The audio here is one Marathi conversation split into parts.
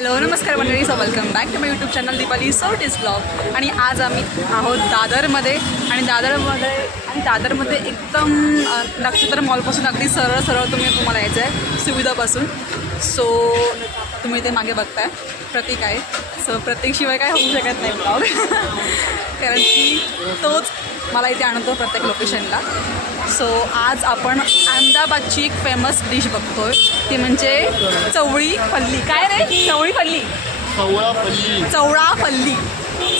हॅलो नमस्कार मंडळी, so welcome back to my YouTube channel Deepali सोर्टिस ब्लॉग. आणि आज आम्ही आहोत दादरमध्ये आणि दादरमध्ये एकदम नक्षत्र मॉलपासून अगदी सरळ तुम्हाला यायचं आहे सुविधापासून. सो तुम्ही ते मागे बघताय प्रतीक आहे. सो प्रतीकशिवाय काय होऊ शकत नाही ब्लॉग कारण की तोच मला इथे आणतो प्रत्येक लोकेशनला. सो आज आपण अहमदाबादची एक फेमस डिश बघतोय, ती म्हणजे चवळी फल्ली. काय रे चवळी फल्ली? चवळा फल्ली.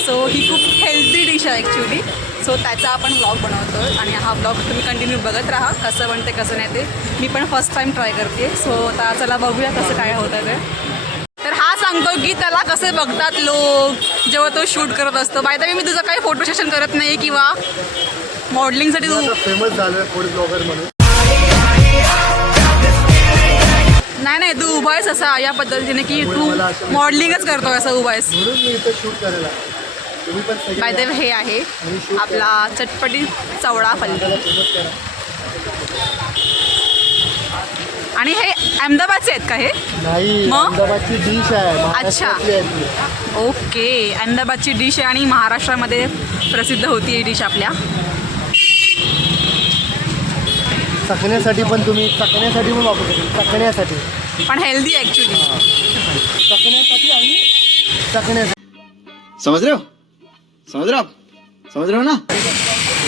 सो ही खूप हेल्दी डिश आहे ॲक्च्युली. सो त्याचा आपण ब्लॉग बनवतो आहे आणि हा ब्लॉग तुम्ही कंटिन्यू बघत राहा, कसं बनते कसं नाही ते. मी पण फर्स्ट टाईम ट्राय करते. सो आता चला बघूया कसं काय होतं ते. तर हा सांगतो की त्याला कसे बघतात लोक जेव्हा तो शूट करत असतो. बाय द वे मी तुझं काही फोटो सेशन करत नाही किंवा मॉडेलिंगसाठी तू फेमस झालं फूड ब्लॉगर म्हणून. नाही तू उभा आहेस असा या पद्धतीने की तू मॉडेलिंगच करतोय असं उभा आहेस. बाय द वे हे आहे आपला चटपटी चवळा फल्ली आणि हे अहमदाबादचे आहेत का? हे नाही, मग अहमदाबादची डिश आहे. अच्छा ओके, अहमदाबादची डिश आहे आणि महाराष्ट्रामध्ये प्रसिद्ध होती ही डिश आपल्या. चकण्यासाठी पण तुम्ही चकण्यासाठी पण वापरू शकता. चकण्यासाठी पण हेल्दी ॲक्च्युली. चकण्यासाठी आणि चकण्यासाठी. समझ रहे हो ना?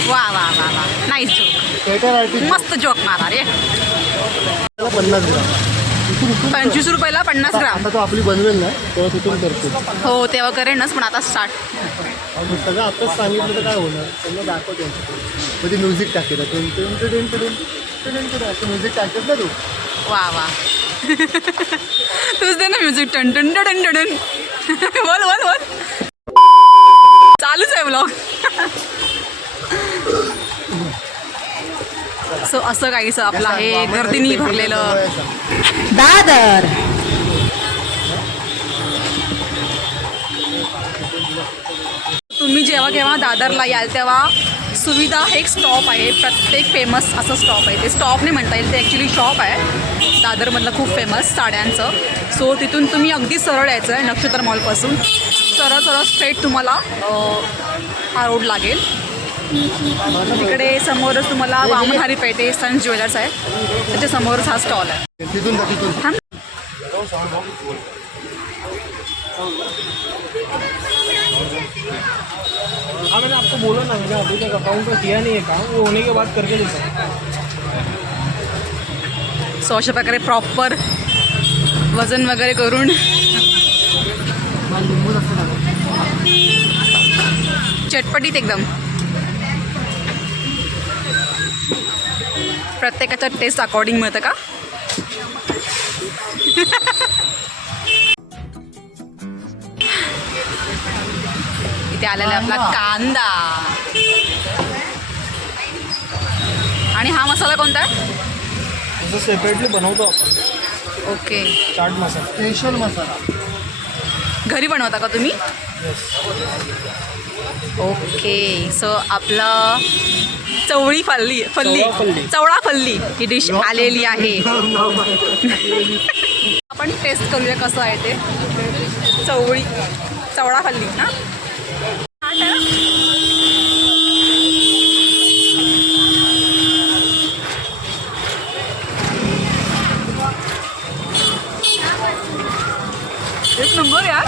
वा वा वा वा, नाईस जोक, थिएटर आर्टिस्ट मस्त जोक मारा रे. 50 ग्राम. 25 रुपयाला 50 ग्राम. आता तो आपली बनवेल ना तेव्हा तिथून करतो. हो तेव्हा करेनच, पण आता स्टार्ट. सगळं आताच सांगितलं तर काय होणार, त्यांना दाखवतो. मग ते म्युझिक टाकेल असं म्युझिक टाकत ना तू. वा वा तूच दे ना म्युझिक. टन टन टन टन टन बोल बोल बोल. चालूच आहे ब्लॉग. सो असं काहीसं आपलं हे गर्दीनी भरलेलं दादर. तुम्ही जेव्हा केव्हा दादरला याल तेव्हा सुविधा हे एक स्टॉप आहे, प्रत्येक फेमस असं स्टॉप आहे. ते स्टॉप नाही म्हणता येईल, ते ॲक्च्युली शॉप आहे दादरमधलं खूप फेमस साड्यांचं. सो तिथून तुम्ही अगदी सरळ यायचं आहे नक्षत्र मॉलपासून. सरळ स्ट्रेट तुम्हाला हा रोड लागेल. तिकडे समोरच तुम्हाला वामनहारी पेठे सन ज्वेलर्स आहे, त्याच्या समोरच हा स्टॉल आहे. तिथून थांब. हाँ मैंने आपको बोला ना, मैंने अभी तक अकाउंट का किया नहीं है काम, वो होने के बाद करके देता हूँ. सो अशा प्रकारे प्रॉपर वजन वगैरे करून चटपटीत एकदम. प्रत्येकाच्या टेस्ट अकॉर्डिंग मिळतं का? इथे आलेला आपला कांदा. आणि हा मसाला कोणता आहे? असं सेपरेटली बनवतो आपण. ओके, चाट मसाला स्पेशल मसाला घरी बनवता का तुम्ही? ओके. सो आपलं चवळा फल्ली ही डिश आलेली आहे. आपण टेस्ट करूया कसं आहे ते. चवळा फल्ली ना. एक नंबर यार,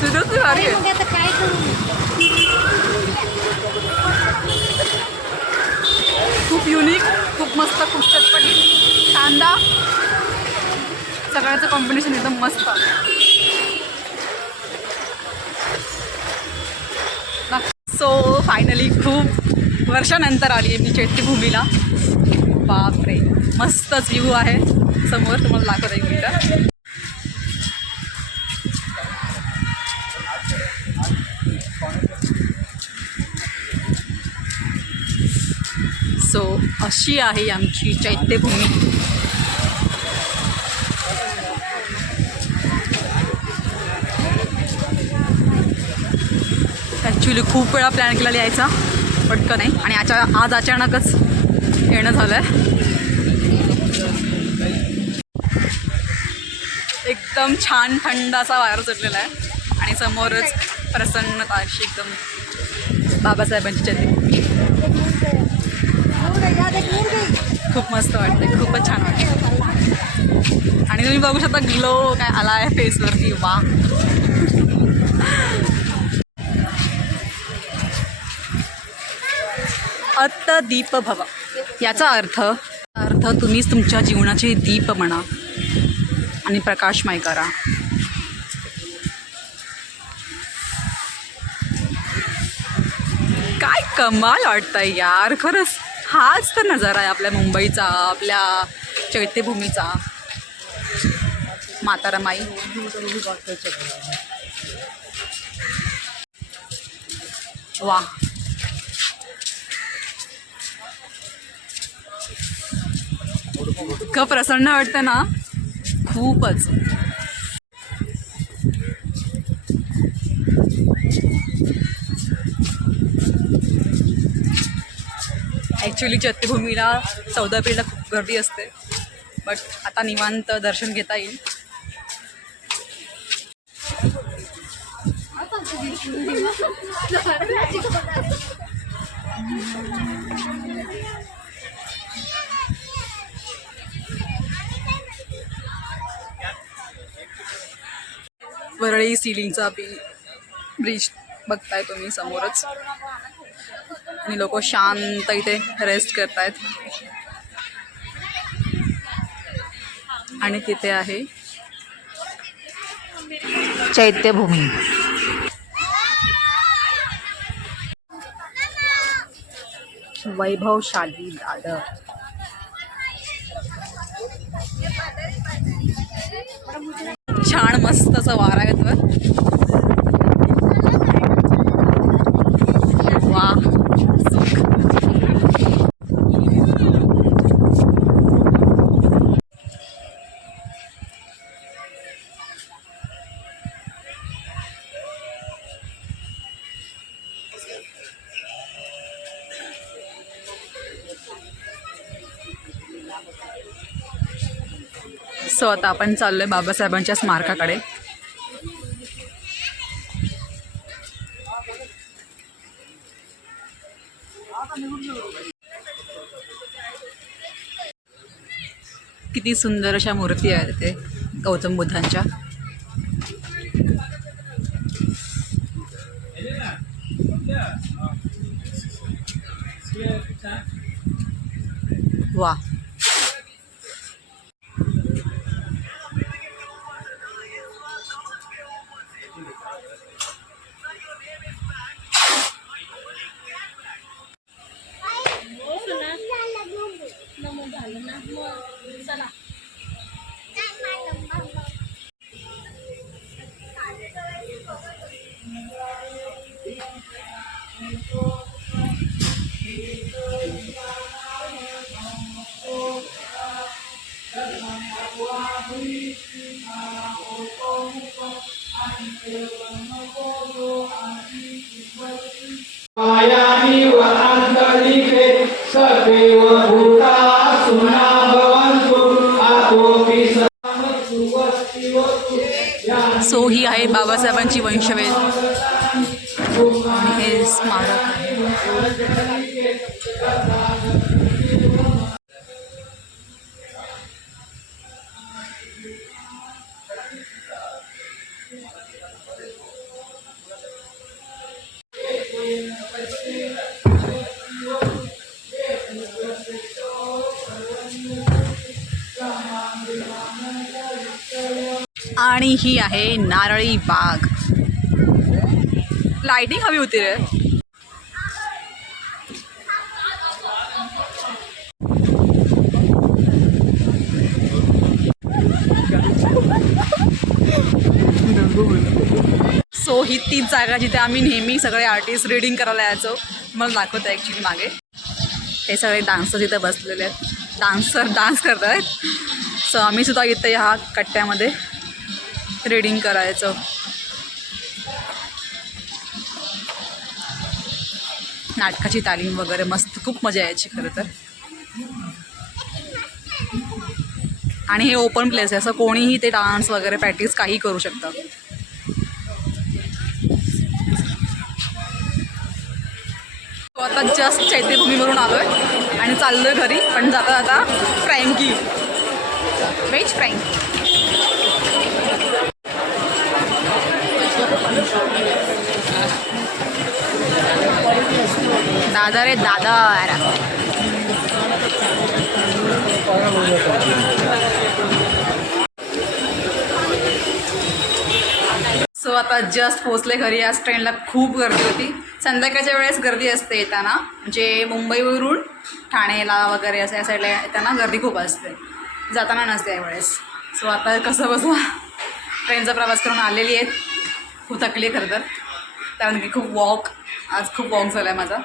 सिरियसली भारी आहे. खूप युनिक, खूप मस्त, खूप चटपटीत. कांदा सगळ्याचं कॉम्बिनेशन एकदम मस्त. सो फायनली खूप वर्षानंतर आली आहे मी चैत्यभूमीला. बापरे, मस्तच व्ह्यू आहे समोर, तुम्हाला दाखवता येईल मिनिटं. सो अशी आहे आमची चैत्यभूमी. ॲक्च्युली खूप वेळा प्लॅन केलेला यायचा, पटकन नाही. आणि आज अचानकच येणं झालं आहे. एक एकदम छान थंड असा वारा सुटलेला आहे आणि समोरच प्रसन्नता अशी एकदम बाबासाहेबांची चैत्यभूमी. खूप मस्त वाटते, खूपच छान वाटते आणि तुम्ही बघू शकता ग्लो काय आला आहे फेसवरती. वा. अत्त दीप भव याचा अर्थ तुम्हीच तुमच्या जीवनाचे दीप म्हणा आणि प्रकाशमय करा. काय कमाल वाटतंय यार खरंच. हाच तर नजारा आहे आपल्या मुंबईचा, आपल्या चैत्यभूमीचा. मातारामाई. वा. इतकं प्रसन्न वाटतं ना, खूपच. ॲक्च्युली चैत्यभूमीला 14 एप्रिलला खूप गर्दी असते, बट आता निवांत दर्शन घेता येईल. वरळी सिलिंगचा ब्रिज बघताय तुम्ही समोरच आणि लोक शांत इथे रेस्ट करतायत. आणि तिथे आहे चैत्यभूमी. वैभवशाली दादर. छान मस्त असं वारा येतोय. वा. सो आता आपण चाललोय बाबासाहेबांच्या स्मारकाकडे. किती सुंदर अशा मूर्ती आहेत तिथे गौतम बुद्धांच्या. वा. सो ही आहे बाबासाहेबांची वंशवेल आणि हे स्मारक आहे. आणि ही आहे नारळी बाग. लाइटिंग हवी होती रे. सो ही तीच जागा जिथे आम्ही नेहमी सगळे आर्टिस्ट रीडिंग करायला यायचो. मला दाखवतं ॲक्च्युली मागे हे सगळे डान्सर इथे बसलेले आहेत. डान्स करत आहेत. सो आम्ही सुद्धा इथे ह्या कट्ट्यामध्ये रीडिंग करायचं. नाटकाची तालीम वगैरे मस्त, खूप मजा यायची खरं तर. आणि हे ओपन प्लेस आहे, असं कोणीही ते डान्स वगैरे प्रॅक्टिस काही करू शकतं. आता जस्ट चैत्यभूमीवरून आलो आहे आणि चाललो आहे घरी. पण जाता जाता फ्रँकी व्हेज फ्रँकी. दादा रे दादा. सो आता जस्ट पोचले घरी. आज ट्रेनला खूप गर्दी होती. संध्याकाळच्या वेळेस गर्दी असते येताना, म्हणजे मुंबईवरून ठाणेला वगैरे असं या साईडला येताना गर्दी खूप असते, जाताना नसते यावेळेस. सो आता कसं बसवा ट्रेनचा प्रवास करून आलेली आहेत. खूप थकली आहे खरं तर, कारण की आज खूप वॉक झाला आहे माझा.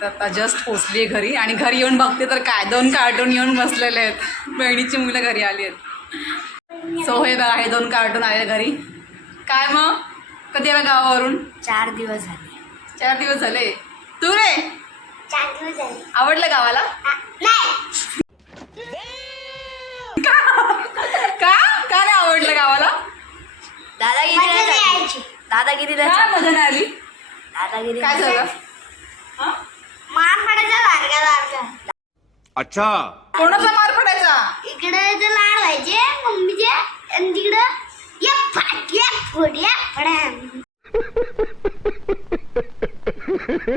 तर आता जस्ट पोचली आहे घरी आणि घरी येऊन बघते तर काय 2 कार्टून येऊन बसलेले आहेत. बहिणीची मुलं घरी आली आहेत. सो हे बघा, हे 2 कार्टून आले घरी. काय मग कधी आला गावावरून? 4 दिवस झाले. 4 दिवस झाले. तू रे 4 दिवस झाले. आवडलं गावाला? नाही. का नाही आवडलं गावाला? दादागिरी काय मजा नाही आली? दादागिरी काय झालं? हं? मार पडायचा लाडका. अच्छा. कोणाचा मार पडायचा? इकडे तर लाड व्हायचे मम्मीचे आणि तिकडं एक फाटल्या फोड्या पड्या.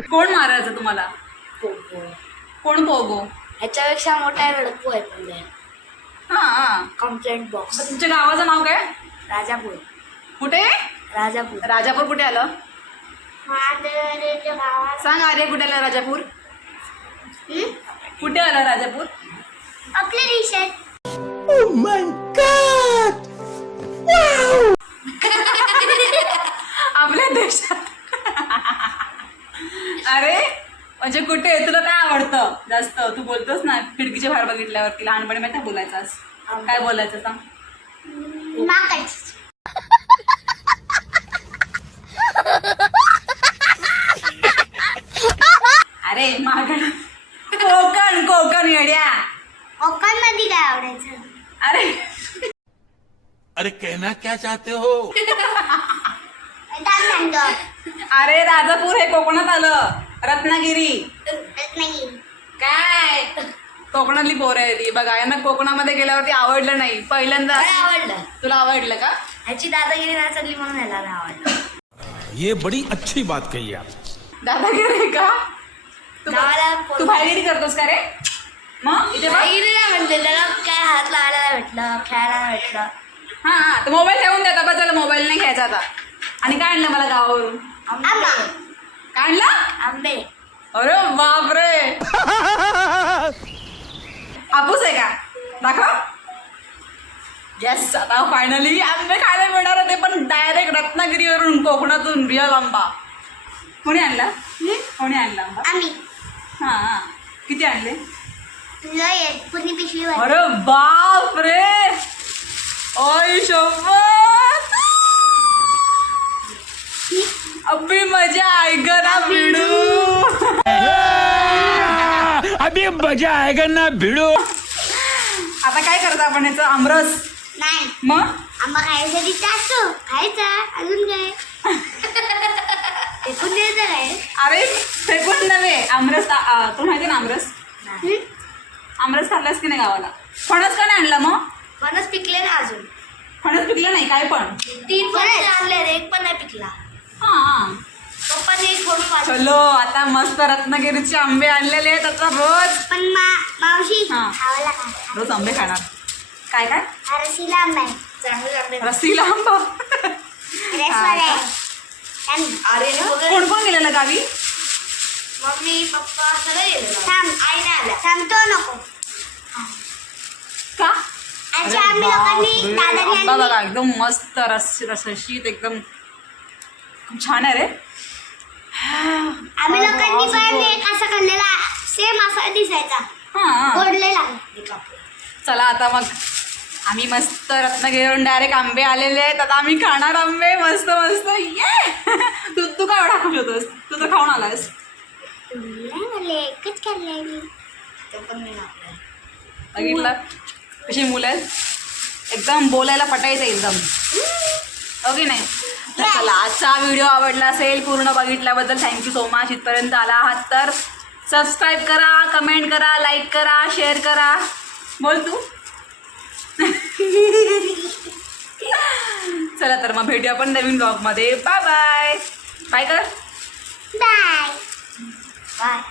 कोण मारायचं तुम्हाला? कोण पोगो? ह्याच्यापेक्षा मोठा रडकू आहे पुढे. हां. Complaint box. तुमच्या गावाचं नाव काय? राजापूर. कुठे? राजापूर. राजापूर कुठे आलं? महादेवाच्या गावात. सांग आर्य, कुठे आलं राजापूर? कुठे आलं राजापूर? आपल्या देशात. आपल्या देशात. अरे म्हणजे कुठे? तुला काय आवडतं जास्त? तू बोलतोस ना खिडकीच्या बाहेर बघितल्यावरती. लहानपणी माहिती बोलायचास? काय बोलायचं सांग? माकड. अरे मागण. कोकण येड्या. कोकण मध्ये काय आवडायचं? अरे कहना क्या चाहते हो? सांगतो. अरे राजापूर हे कोकणात आलं. रत्नागिरी नाही. काय कोकणातली पोरं आहे ती. बघा यांना कोकणामध्ये गेल्यावरती आवडलं नाही. पहिल्यांदा आवडलं. तुला आवडलं का? ह्याची दादागिरी नाही चालली म्हणून ह्याला नाही आवडलं. ये बड़ी अच्छी बात कही आप. दादागिरी का? तू भाईगिरी करतोस का रे? मग इथे बघ. दादागिरी नाही म्हणते त्याला. काय हात लावायला भेटलं, खेळायला भेटलं. हा तर मोबाईल ठेवून द्या. बा चला मोबाईल नाही घ्यायचा आता. आणि काय आणलं मला गावावरून? आंबे. काय आणलं? आंबे. अरे बापरे. हापूस आहे का? दाखव. येस, आता फायनली आंबे खायला मिळणार होते, पण डायरेक्ट रत्नागिरीवरून, कोकणातून रिअल आंबा. कोणी आणला? कोणी आणला आंबा? आम्ही. हां. किती आणले? पूर्ण पिशवी भरली. अरे बाप रे. ओय शपथ. अभी मजा आएगा ना भिडू. अभी मजा आएगा ना भिड़ो. आता काय करतो आपण याचं? आमरस. नाही. मग आंबा खायसाठी टाकतो. खायचा. अजून काय? फेकून द्यायचं काय? अरे फेकून नव्हे. आमरस. तू माहिती ना आमरस? हं? आमरस खाल्लास की नाही गावाला? फणस का नाही आणला मग? फणस पिकले ना अजून. फणस पिकलं नाही काय पण? 3 फणस आणले रे, एक पण नाही पिकला. हां. पप्पाने एक फोडून पाठवला. चलो आता मस्त रत्नागिरीचे आंबे आणलेले आहेत. आता रोज पण मावशी हां. खावायला काय? रोज आंबे खाणार. काय काय? हा रसीला आंबा आहे. चांगले रस्सीला आंबा. रसवाले. अरे कोण कोण गेलेलं गावी? मम्मी पप्पा सगळे गेले. थांब, आई नाही आल्या. थांबतो नको. का? अच्छा आम्ही लोकांनी दादाने आंबा आणली. बघा एकदम मस्त रसरशीत एकदम खूप छान आहे रे. आम्ही लोकांनी पण एक असा खाल्लेला सेम असा दिसायचा. हां. गोडलेला. चला आता मग आम्ही मस्त रत्नागिरीवरून डायरेक्ट आंबे आलेले आहेत. आता आम्ही खाणार आंबे मस्त मस्त. ये तू काय एवढा खाऊ शकतोस? तू तर खाऊन आलास. नाही मला एकच खाल्लंय मी. तो पण मी बघितलं कशी मुलं आहेत एकदम बोलायला पटायचं एकदम ओके नाही तर चला आजचा व्हिडिओ आवडला असेल पूर्ण बघितल्याबद्दल थँक्यू सो मच इथपर्यंत आला आहात तर सबस्क्राईब करा कमेंट करा लाईक करा शेअर करा बोल तू चला तर मग भेटूया आपण नवीन ब्लॉगमध्ये बाय बाय बाय कर बाय बाय